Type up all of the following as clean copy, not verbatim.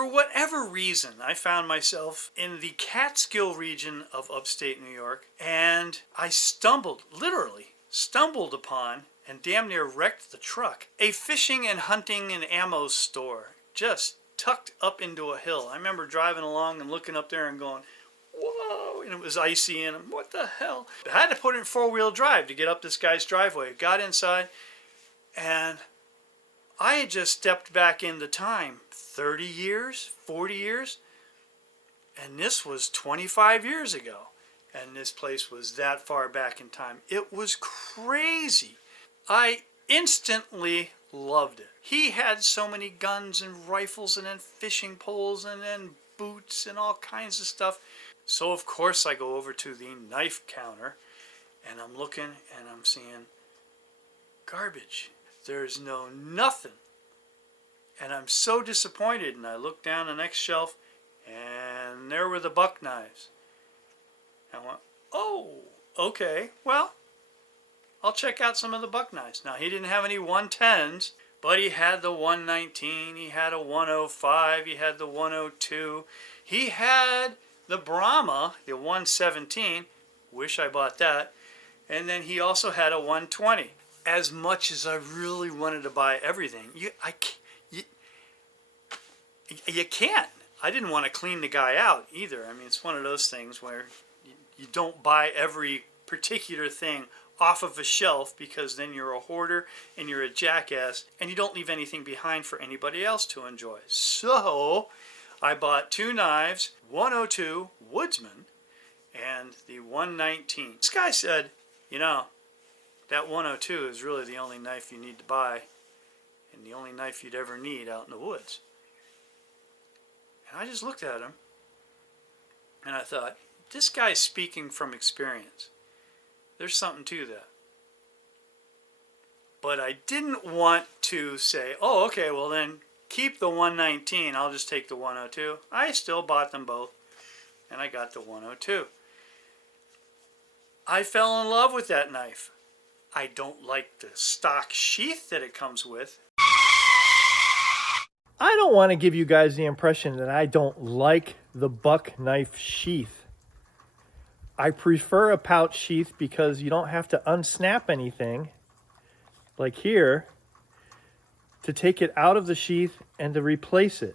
For whatever reason, I found myself in the Catskill region of upstate New York, and I literally stumbled upon, and damn near wrecked the truck, a fishing and hunting and ammo store, just tucked up into a hill. I remember driving along and looking up there and going, whoa, and it was icy, and what the hell? I had to put it in four-wheel drive to get up this guy's driveway. Got inside, and I had just stepped back into time 30 years, 40 years, and this was 25 years ago. And this place was that far back in time. It was crazy. I instantly loved it. He had so many guns and rifles and then fishing poles and then boots and all kinds of stuff. So of course I go over to the knife counter and I'm looking and I'm seeing garbage. There's nothing. And I'm so disappointed, and I look down the next shelf and there were the buck knives. I went, oh, okay, well, I'll check out some of the buck knives. Now, he didn't have any 110s, but he had the 119, he had a 105, he had the 102, he had the Brahma, the 117, wish I bought that, and then he also had a 120. As much as I really wanted to buy everything, you can't. I didn't want to clean the guy out either. I mean, it's one of those things where you don't buy every particular thing off of a shelf, because then you're a hoarder and you're a jackass and you don't leave anything behind for anybody else to enjoy. So I bought two knives, 102 Woodsman and the 119. This guy said, you know, that 102 is really the only knife you need to buy and the only knife you'd ever need out in the woods. And I just looked at him and I thought, this guy's speaking from experience. There's something to that. But I didn't want to say, oh, okay, well then keep the 119. I'll just take the 102. I still bought them both, and I got the 102. I fell in love with that knife. I don't like the stock sheath that it comes with. I don't want to give you guys the impression that I don't like the buck knife sheath. I prefer a pouch sheath because you don't have to unsnap anything, like here, to take it out of the sheath and to replace it.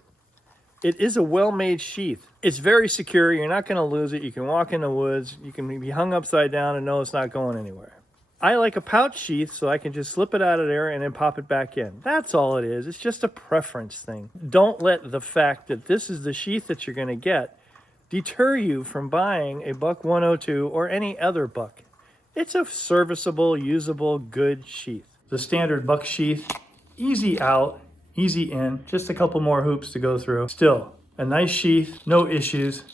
It is a well-made sheath. It's very secure. You're not going to lose it. You can walk in the woods. You can be hung upside down and know it's not going anywhere. I like a pouch sheath so I can just slip it out of there and then pop it back in. That's all it is. It's just a preference thing. Don't let the fact that this is the sheath that you're going to get deter you from buying a buck 102 or any other buck. It's a serviceable, usable, good sheath. The standard buck sheath, easy out, easy in, just a couple more hoops to go through. Still, a nice sheath, no issues.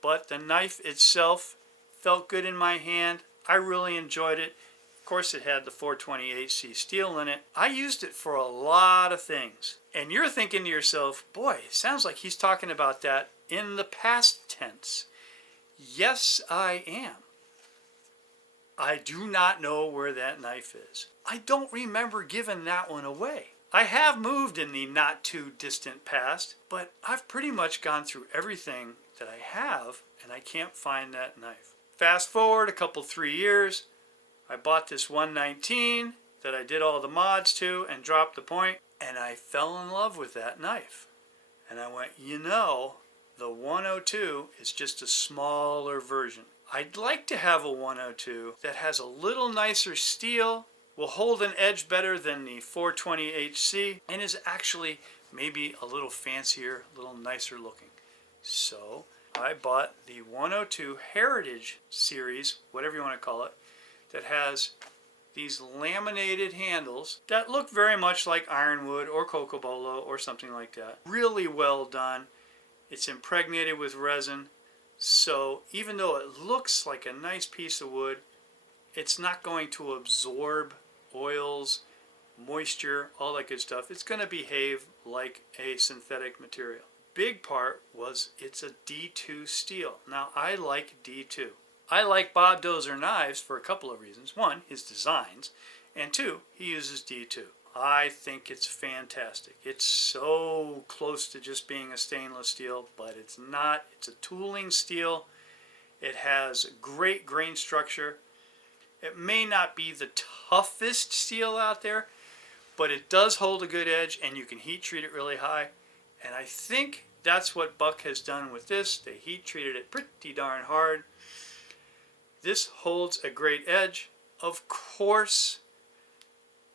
But the knife itself felt good in my hand. I really enjoyed it. Of course, it had the 420HC steel in it. I used it for a lot of things. And you're thinking to yourself, boy, it sounds like he's talking about that in the past tense. Yes, I am. I do not know where that knife is. I don't remember giving that one away. I have moved in the not too distant past, but I've pretty much gone through everything that I have, and I can't find that knife. Fast forward a couple, 3 years, I bought this 119 that I did all the mods to and dropped the point, and I fell in love with that knife. And I went, you know, the 102 is just a smaller version. I'd like to have a 102 that has a little nicer steel, will hold an edge better than the 420HC, and is actually maybe a little fancier, a little nicer looking. So I bought the 102 Heritage Series, whatever you want to call it, that has these laminated handles that look very much like ironwood or cocobolo or something like that. Really well done. It's impregnated with resin, so even though it looks like a nice piece of wood, it's not going to absorb oils, moisture, all that good stuff. It's going to behave like a synthetic material. Big part was it's a D2 steel. Now, I like D2. I like Bob Dozer knives for a couple of reasons. One, his designs, and two, he uses D2. I think it's fantastic. It's so close to just being a stainless steel, but it's not. It's a tooling steel. It has great grain structure. It may not be the toughest steel out there, but it does hold a good edge, and you can heat treat it really high. And I think that's what Buck has done with this. They heat treated it pretty darn hard. This holds a great edge. Of course,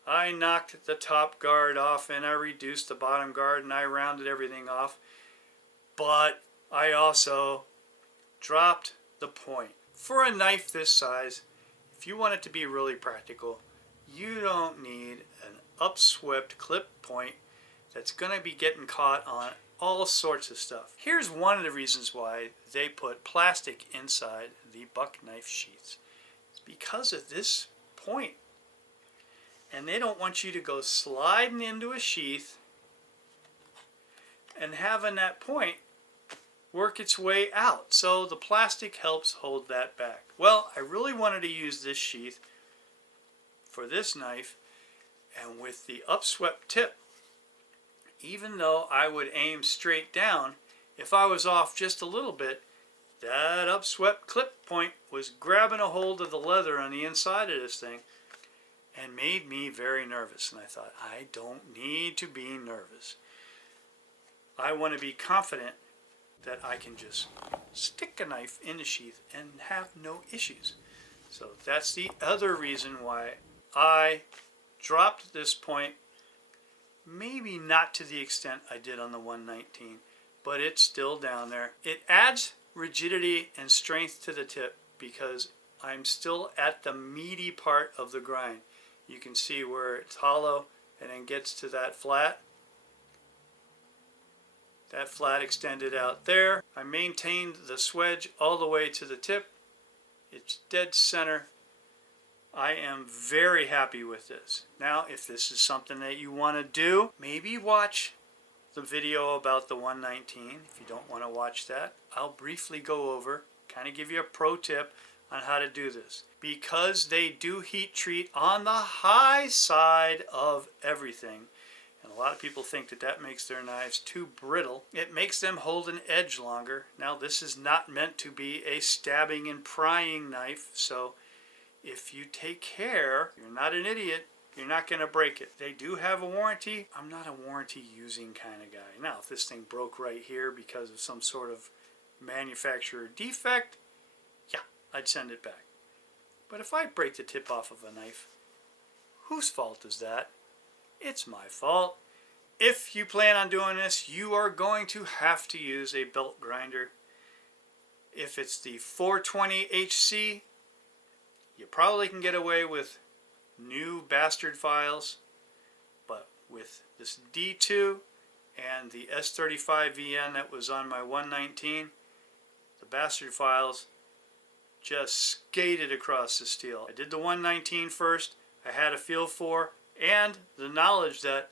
I knocked the top guard off and I reduced the bottom guard and I rounded everything off. But I also dropped the point. For a knife this size, if you want it to be really practical, you don't need an upswept clip point that's going to be getting caught on all sorts of stuff. Here's one of the reasons why they put plastic inside the Buck knife sheaths. It's because of this point. And they don't want you to go sliding into a sheath and having that point work its way out. So the plastic helps hold that back. Well, I really wanted to use this sheath for this knife, and with the upswept tip, even though I would aim straight down, if I was off just a little bit, that upswept clip point was grabbing a hold of the leather on the inside of this thing and made me very nervous. And I thought, I don't need to be nervous. I want to be confident that I can just stick a knife in the sheath and have no issues. So that's the other reason why I dropped this point. Maybe not to the extent I did on the 119, but it's still down there. It adds rigidity and strength to the tip because I'm still at the meaty part of the grind. You can see where it's hollow and then gets to that flat. That flat extended out there. I maintained the swedge all the way to the tip. It's dead center. I am very happy with this. Now, if this is something that you want to do, maybe watch the video about the 119. If you don't want to watch that, I'll briefly go over, kind of give you a pro tip on how to do this. Because they do heat treat on the high side of everything, and a lot of people think that that makes their knives too brittle. It makes them hold an edge longer. Now, this is not meant to be a stabbing and prying knife, so if you take care, you're not an idiot, you're not going to break it. They do have a warranty. I'm not a warranty using kind of guy. Now, if this thing broke right here because of some sort of manufacturer defect, yeah, I'd send it back. But if I break the tip off of a knife, whose fault is that? It's my fault. If you plan on doing this, you are going to have to use a belt grinder. If it's the 420 HC, you probably can get away with new bastard files, but with this D2 and the S35 VN that was on my 119, the bastard files just skated across the steel. I did the 119 first. I had a feel for, and the knowledge that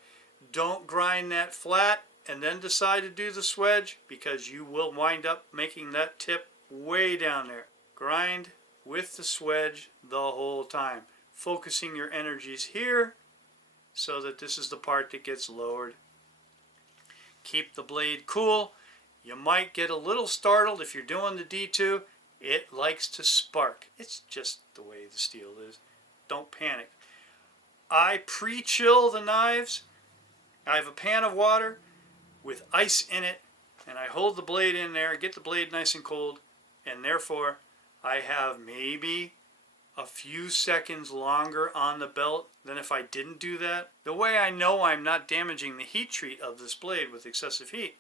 don't grind that flat and then decide to do the swedge, because you will wind up making that tip way down there. Grind with the swedge the whole time, focusing your energies here so that this is the part that gets lowered. Keep the blade cool. You might get a little startled if you're doing the D2. It likes to spark. It's just the way the steel is. Don't panic. I pre-chill the knives. I have a pan of water with ice in it, and I hold the blade in there, get the blade nice and cold, and therefore I have maybe a few seconds longer on the belt than if I didn't do that. The way I know I'm not damaging the heat treat of this blade with excessive heat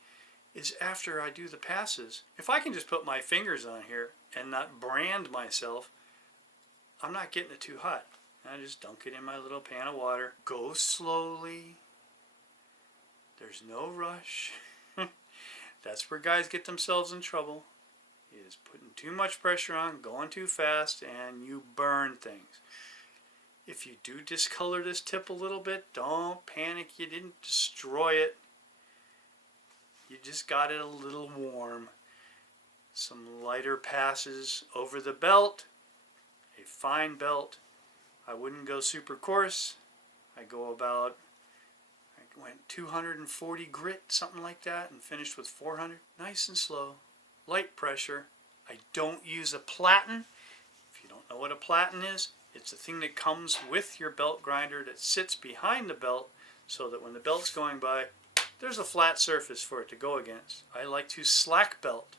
is after I do the passes. If I can just put my fingers on here and not brand myself, I'm not getting it too hot. I just dunk it in my little pan of water. Go slowly. There's no rush. That's where guys get themselves in trouble, is putting too much pressure on, going too fast, and you burn things. If you do discolor this tip a little bit, don't panic. You didn't destroy it. You just got it a little warm. Some lighter passes over the belt, a fine belt. I wouldn't go super coarse. I go about went 240 grit, something like that, and finished with 400. Nice and slow, light pressure. I don't use a platen. If you don't know what a platen is, it's a thing that comes with your belt grinder that sits behind the belt so that when the belt's going by, there's a flat surface for it to go against. I like to slack belt,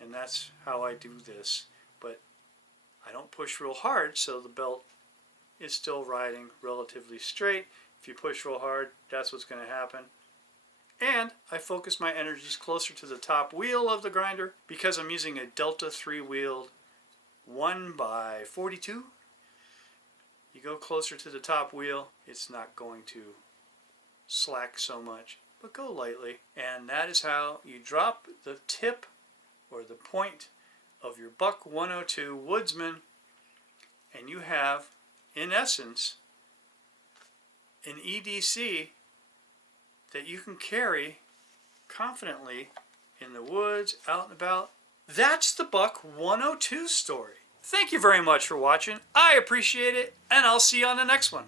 and that's how I do this. But I don't push real hard, so the belt is still riding relatively straight. If you push real hard, that's what's going to happen. And I focus my energies closer to the top wheel of the grinder because I'm using a Delta 3-wheeled 1x42. You go closer to the top wheel, it's not going to slack so much, but go lightly. And that is how you drop the tip or the point of your Buck 102 Woodsman, and you have, in essence, an EDC that you can carry confidently in the woods, out and about. That's the Buck 102 story. Thank you very much for watching. I appreciate it, and I'll see you on the next one.